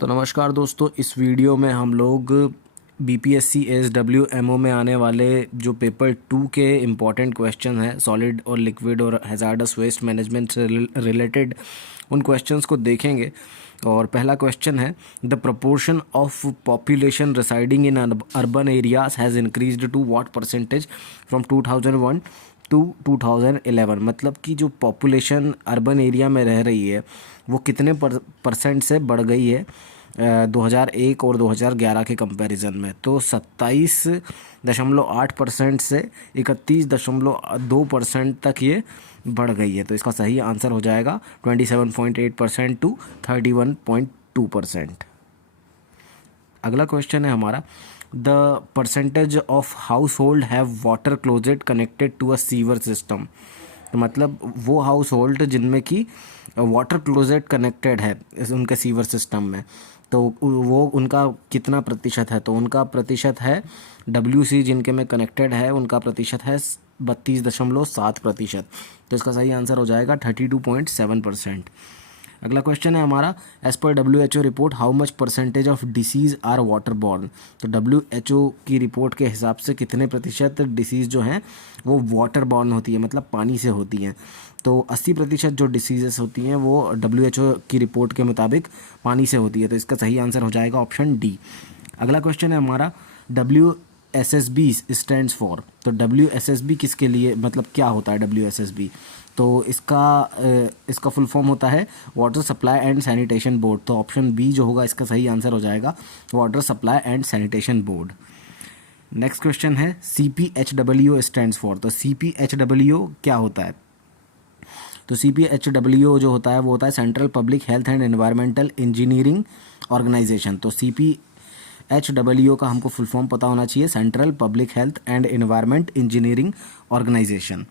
तो नमस्कार दोस्तों, इस वीडियो में हम लोग बीपीएससी एसडब्ल्यूएमओ में आने वाले जो पेपर 2 के इम्पॉर्टेंट क्वेश्चन हैं सॉलिड और लिक्विड और हैजार्डस वेस्ट मैनेजमेंट से रिलेटेड उन क्वेश्चंस को देखेंगे। और पहला क्वेश्चन है, the proportion of population residing in urban areas has increased to what percentage from 2001 to 2011। मतलब कि जो पॉपुलेशन अर्बन एरिया में रह रही है वो कितने परसेंट से बढ़ गई है 2001 और 2011 के कंपैरिजन में। तो 27.8% से 31.2% तक ये बढ़ गई है। तो इसका सही आंसर हो जाएगा 27.8% टू 31.2%। अगला क्वेश्चन है हमारा, the percentage of household have water closet connected to a sewer system. तो मतलब वो हाउस होल्ड जिनमें कि वाटर क्लोजेट कनेक्टेड है उनके सीवर सिस्टम में, तो वो उनका कितना प्रतिशत है। तो उनका प्रतिशत है WC जिनके में कनेक्टेड है उनका प्रतिशत है 32.7%। तो इसका सही आंसर हो जाएगा 32.7%। अगला क्वेश्चन है हमारा, as per WHO report how much percentage of diseases are water borne. तो WHO की रिपोर्ट के हिसाब से कितने प्रतिशत डिसीज़ जो हैं वो वाटर बॉर्न होती है, मतलब पानी से होती हैं। तो 80% जो डिसीजेस होती हैं वो WHO की रिपोर्ट के मुताबिक पानी से होती है। तो इसका सही आंसर हो जाएगा ऑप्शन डी। अगला क्वेश्चन है हमारा, WSSB स्टैंड्स फॉर। तो WSSB किसके लिए, मतलब क्या होता है WSSB। तो इसका फुल फॉर्म होता है water supply and sanitation board. तो ऑप्शन बी जो होगा इसका सही आंसर हो जाएगा water supply and sanitation board. Next question है, CPHW स्टैंड्स फॉर। तो CPHW क्या होता है। तो CPHW जो होता है वो होता है central public health and environmental engineering organisation. तो CPHW का हमको फुल फॉर्म पता होना चाहिए, central public health and environment engineering organisation.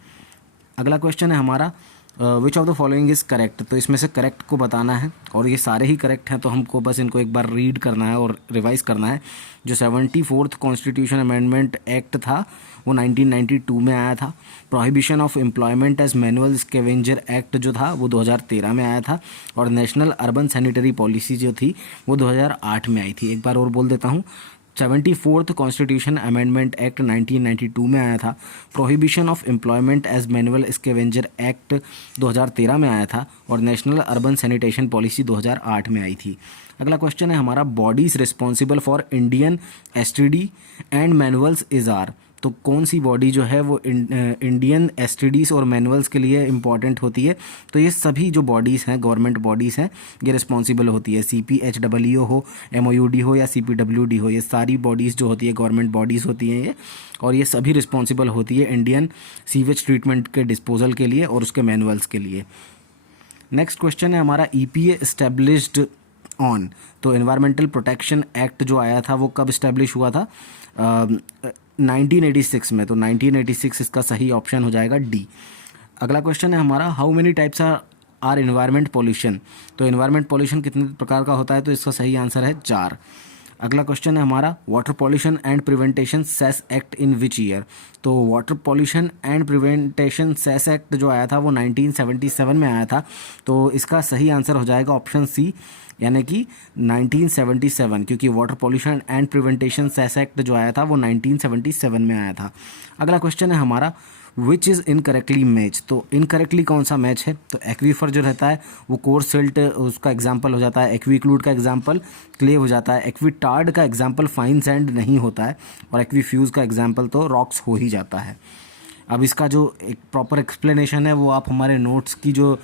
अगला क्वेश्चन है हमारा, which of the following is correct. तो इसमें से करेक्ट को बताना है और ये सारे ही करेक्ट हैं, तो हमको बस इनको एक बार रीड करना है और रिवाइज करना है। जो 74th कॉन्स्टिट्यूशन अमेंडमेंट एक्ट था वो 1992 में आया था। Prohibition of employment as manual scavenger act जो था वो 2013 में आया था। और नेशनल अर्बन सैनिटरी पॉलिसी जो थी वो 2008 में आई थी। एक बार और बोल देता हूँ, 74th कॉन्स्टिट्यूशन अमेंडमेंट एक्ट 1992 में आया था। Prohibition of employment as manual scavenger act 2013 में आया था। और नेशनल अर्बन सैनिटेशन पॉलिसी 2008 में आई थी। अगला क्वेश्चन है हमारा, bodies responsible for Indian STD and manuals is are. तो कौन सी बॉडी जो है वो इंडियन STDs और मैनुअल्स के लिए इम्पॉर्टेंट होती है। तो ये सभी जो बॉडीज़ हैं, गवर्नमेंट बॉडीज़ हैं, ये रिस्पॉन्सिबल होती है। CPHW हो, MOUD हो या CPWD हो, ये सारी बॉडीज़ जो होती है गवर्नमेंट बॉडीज़ होती हैं ये, और ये सभी रिस्पॉन्सिबल होती है इंडियन सीवेज ट्रीटमेंट के डिस्पोजल के लिए और उसके मैनुअल्स के लिए। नेक्स्ट क्वेश्चन है हमारा, EPA एस्टेब्लिश्ड ऑन। तो एनवायरमेंटल प्रोटेक्शन एक्ट जो आया था वो कब इस्टेब्लिश हुआ था, 1986 में। तो 1986 इसका सही ऑप्शन हो जाएगा डी। अगला क्वेश्चन है हमारा, how many types are environment pollution. तो एनवायरमेंट पॉल्यूशन कितने प्रकार का होता है। तो इसका सही आंसर है 4। अगला क्वेश्चन है हमारा, water pollution and prevention cess act in which year. तो water pollution and prevention cess act जो आया था वो 1977 में आया था। तो इसका सही आंसर हो जाएगा ऑप्शन सी, यानी कि 1977, क्योंकि water pollution and prevention cess act जो आया था वो 1977 में आया था। अगला क्वेश्चन है हमारा, विच इज़ इनकरेक्टली मैच। तो इनकरेक्टली कौन सा मैच है। तो एक्वीफर जो रहता है वो कोर्स सिल्ट उसका एग्जाम्पल हो जाता है, एक्वीक्लूड का एग्जाम्पल क्ले हो जाता है, एक्वीटार्ड का एग्जाम्पल फाइन सैंड नहीं होता है, और एक्वीफ्यूज़ का एग्जाम्पल तो रॉक्स हो ही जाता है। अब इसका जो एक प्रॉपर एक्सप्लेनेशन है वो आप हमारे नोट्स की जो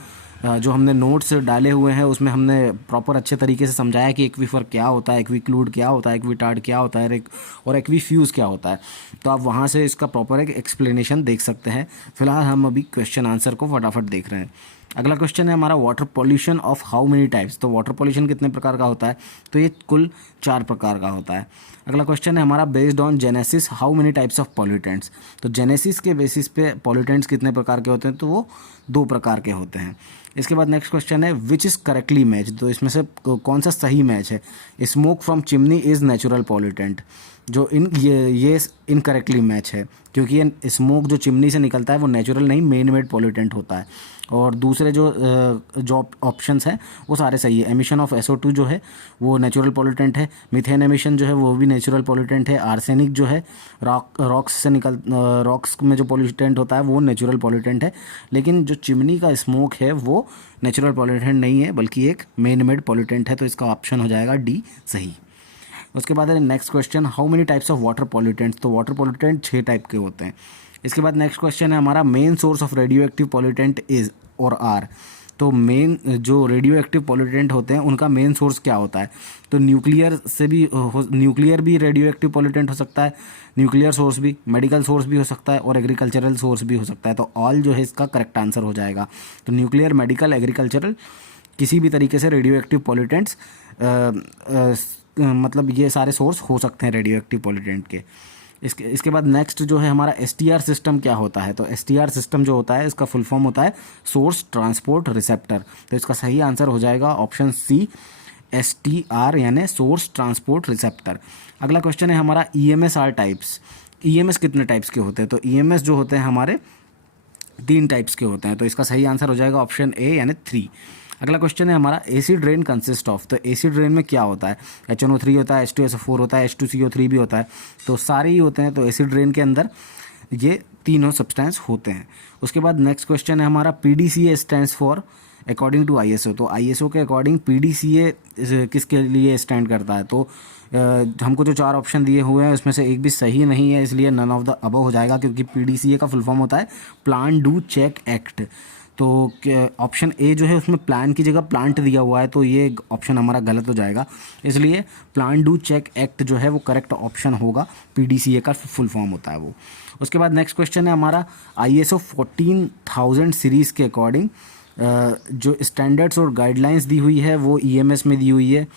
हमने नोट्स डाले हुए हैं उसमें हमने प्रॉपर अच्छे तरीके से समझाया कि एक्वीफर क्या होता है, एक्वीक्लूड क्या होता है, एक्वीटार्ड क्या होता है और एक्वीफ्यूज़ क्या होता है। तो आप वहाँ से इसका प्रॉपर एक एक्सप्लेनेशन देख सकते हैं। फिलहाल हम अभी क्वेश्चन आंसर को फटाफट देख रहे हैं। अगला क्वेश्चन है हमारा, water pollution of how many types. तो वाटर पॉल्यूशन कितने प्रकार का होता है। तो ये कुल 4 प्रकार का होता है। अगला क्वेश्चन है हमारा, based on genesis how many types of pollutants. तो जेनेसिस के बेसिस पे पॉल्यूटेंट्स कितने प्रकार के होते हैं। तो वो 2 प्रकार के होते हैं। इसके बाद नेक्स्ट क्वेश्चन है, विच इज़ करेक्टली मैच। तो इसमें से कौन सा सही मैच है। Smoke from chimney is natural pollutant. जो ये इनकरेक्टली मैच है, क्योंकि ये स्मोक जो चिमनी से निकलता है वो नेचुरल नहीं, मेन मेड पॉल्यूटेंट होता है। और दूसरे जो ऑप्शंस हैं वो सारे सही है। एमिशन ऑफ SO2 जो है वो नेचुरल पॉल्यूटेंट है, मीथेन एमिशन जो है वो भी नेचुरल पॉल्यूटेंट है, आर्सेनिक जो है रॉक्स में जो पॉल्यूटेंट होता है वो नेचुरल पॉल्यूटेंट है, लेकिन जो चिमनी का स्मोक है वो नेचुरल पॉल्यूटेंट नहीं है बल्कि एक मेन मेड पॉल्यूटेंट है। तो इसका ऑप्शन हो जाएगा डी सही। उसके बाद है next question, how many types of water pollutants. तो वाटर पॉल्यूटेंट 6 टाइप के होते हैं। इसके बाद नेक्स्ट क्वेश्चन है हमारा, main source of radio active pollutant is और आर। तो मेन जो रेडियो एक्टिव पॉल्यूटेंट होते हैं उनका मेन सोर्स क्या होता है। तो न्यूक्लियर भी रेडियो एक्टिव पॉल्यूटेंट हो सकता है, न्यूक्लियर सोर्स भी, मेडिकल सोर्स भी हो सकता है और एग्रीकल्चरल सोर्स भी हो सकता है। तो ऑल जो है इसका करेक्ट आंसर हो जाएगा। तो न्यूक्लियर, मेडिकल, एग्रीकल्चरल, किसी भी तरीके से रेडियो एक्टिव पॉल्यूटेंट्स मतलब ये सारे सोर्स हो सकते हैं रेडियो एक्टिव पॉल्यूटेंट के। इसके बाद नेक्स्ट जो है हमारा STR सिस्टम क्या होता है। तो STR सिस्टम जो होता है इसका फुल फॉर्म होता है सोर्स ट्रांसपोर्ट रिसेप्टर। तो इसका सही आंसर हो जाएगा ऑप्शन सी, STR यानी सोर्स ट्रांसपोर्ट रिसेप्टर। अगला क्वेश्चन है हमारा, EMS आर टाइप्स। EMS कितने टाइप्स के होते हैं। तो EMS जो होते हैं हमारे 3 टाइप्स के होते हैं। तो इसका सही आंसर हो जाएगा ऑप्शन ए यानी 3। अगला क्वेश्चन है हमारा, एसिड ड्रेन कंसिस्ट ऑफ। तो एसिड ड्रेन में क्या होता है। HNO3 होता है, H2SO4 होता है, H2CO3 भी होता है, तो सारे ही होते हैं। तो एसिड ड्रेन के अंदर ये तीनों सब्सटेंस होते हैं। उसके बाद नेक्स्ट क्वेश्चन है हमारा, PDCA stands for according to ISO। तो ISO के अकॉर्डिंग PDCA किसके लिए स्टैंड करता है। तो हमको जो 4 ऑप्शन दिए हुए हैं उसमें से एक भी सही नहीं है, इसलिए नन ऑफ द अबव हो जाएगा, क्योंकि PDCA का फुल फॉर्म होता है प्लान डू चेक एक्ट। तो ऑप्शन ए जो है उसमें प्लान की जगह प्लांट दिया हुआ है, तो ये ऑप्शन हमारा गलत हो जाएगा, इसलिए प्लान डू चेक एक्ट जो है वो करेक्ट ऑप्शन होगा। PDCA का फुल फॉर्म होता है वो। उसके बाद नेक्स्ट क्वेश्चन है हमारा, ISO 14000 सीरीज़ के अकॉर्डिंग जो स्टैंडर्ड्स और गाइडलाइंस दी हुई है वो EMS में दी हुई है,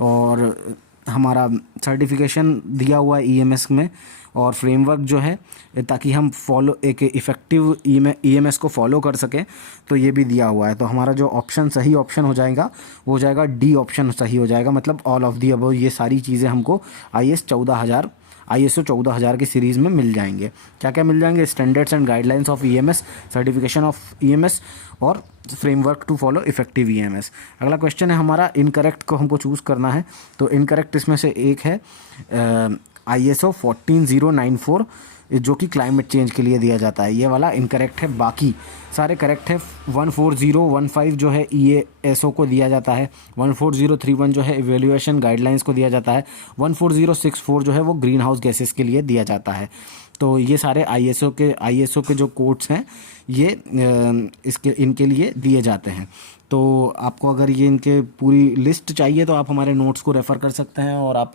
और हमारा सर्टिफिकेशन दिया हुआ है EMS में, और फ्रेमवर्क जो है ताकि हम एक इफ़ेक्टिव EMS को फॉलो कर सकें, तो ये भी दिया हुआ है। तो हमारा जो ऑप्शन सही ऑप्शन हो जाएगा वो हो जाएगा डी ऑप्शन सही हो जाएगा। मतलब ऑल ऑफ दी अबव ये सारी चीज़ें हमको ISO 14000 की सीरीज़ में मिल जाएंगे। क्या क्या मिल जाएंगे, standards and guidelines of EMS, certification of EMS और framework to follow effective EMS। अगला क्वेश्चन है हमारा, इनकरेक्ट को हमको चूज़ करना है। तो इनकरेक्ट इसमें से एक है ISO 14094 जो कि क्लाइमेट चेंज के लिए दिया जाता है, ये वाला इनकरेक्ट है। बाकी सारे करेक्ट है। 14015 जो है ESO को दिया जाता है, 14031 जो है इवेल्युएशन गाइडलाइंस को दिया जाता है, 14064 जो है वो ग्रीन हाउस गैसेस के लिए दिया जाता है। तो ये सारे ISO के जो कोड्स हैं ये इनके लिए दिए जाते हैं। तो आपको अगर ये इनके पूरी लिस्ट चाहिए तो आप हमारे नोट्स को रेफ़र कर सकते हैं, और आप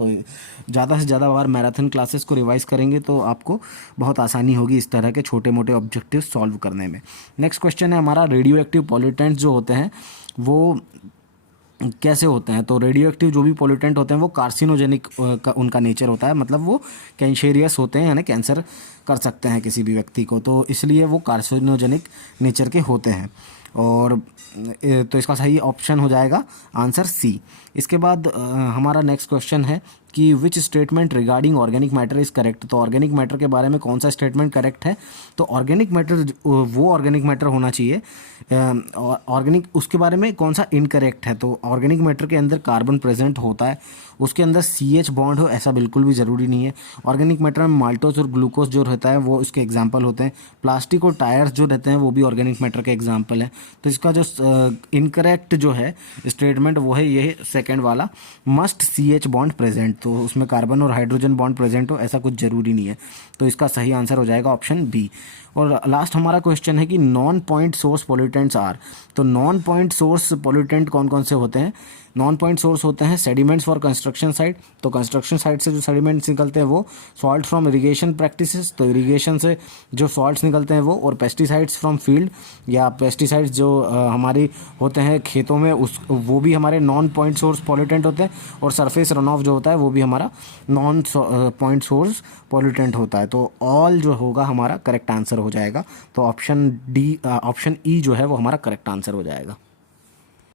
ज़्यादा से ज़्यादा बार मैराथन क्लासेस को रिवाइज़ करेंगे तो आपको बहुत आसानी होगी इस तरह के छोटे मोटे ऑब्जेक्टिव सॉल्व करने में। नेक्स्ट क्वेश्चन है हमारा, रेडियो एक्टिव पॉल्यूटेंट्स जो होते हैं वो कैसे होते हैं। तो रेडियो एक्टिव जो भी पॉल्यूटेंट होते हैं वो कार्सिनोजेनिक का उनका नेचर होता है, मतलब वो कैंसरियस होते हैं, यानी कैंसर कर सकते हैं किसी भी व्यक्ति को, तो इसलिए वो कार्सिनोजेनिक नेचर के होते हैं। और तो इसका सही ऑप्शन हो जाएगा आंसर सी। इसके बाद हमारा नेक्स्ट क्वेश्चन है कि which statement regarding organic matter is correct. तो ऑर्गेनिक मैटर के बारे में कौन सा स्टेटमेंट करेक्ट है। तो ऑर्गेनिक मैटर वो ऑर्गेनिक मैटर होना चाहिए, ऑर्गेनिक उसके बारे में कौन सा इनकरेक्ट है। तो ऑर्गेनिक मैटर के अंदर कार्बन प्रेजेंट होता है, उसके अंदर CH बॉन्ड हो ऐसा बिल्कुल भी ज़रूरी नहीं है। ऑर्गेनिक मैटर में माल्टोज और ग्लूकोज जो रहता है वो उसके एग्जाम्पल होते हैं। प्लास्टिक और टायर्स जो रहते हैं वो भी ऑर्गेनिक मैटर के एग्जाम्पल हैं। तो इसका जो इनकरेक्ट जो है स्टेटमेंट वो है ये सेकेंड वाला, मस्ट CH बॉन्ड प्रेजेंट। तो उसमें कार्बन और हाइड्रोजन बॉन्ड प्रेजेंट हो ऐसा कुछ ज़रूरी नहीं है। तो इसका सही आंसर हो जाएगा ऑप्शन बी। और लास्ट हमारा क्वेश्चन है कि non point source pollutants are. तो नॉन पॉइंट सोर्स पॉल्यूटेंट कौन कौन से होते हैं। नॉन पॉइंट सोर्स होते हैं सेडिमेंट्स फॉर कंस्ट्रक्शन साइट। तो कंस्ट्रक्शन साइट से जो सेडिमेंट्स निकलते हैं वो, सॉल्ट फ्रॉम इरिगेशन प्रैक्टिसेस, तो इरिगेशन से जो सॉल्ट्स निकलते हैं वो, और पेस्टिसाइड्स फ्रॉम फील्ड, या पेस्टिसाइड्स जो हमारी होते हैं खेतों में वो भी हमारे नॉन पॉइंट सोर्स पॉल्यूटेंट होते हैं। और सरफेस रन ऑफ जो होता है वो भी हमारा नॉन पॉइंट सोर्स पॉल्यूटेंट होता है। तो ऑल जो होगा हमारा करेक्ट आंसर हो जाएगा। तो ऑप्शन डी ऑप्शन ई जो है वो हमारा करेक्ट आंसर हो जाएगा।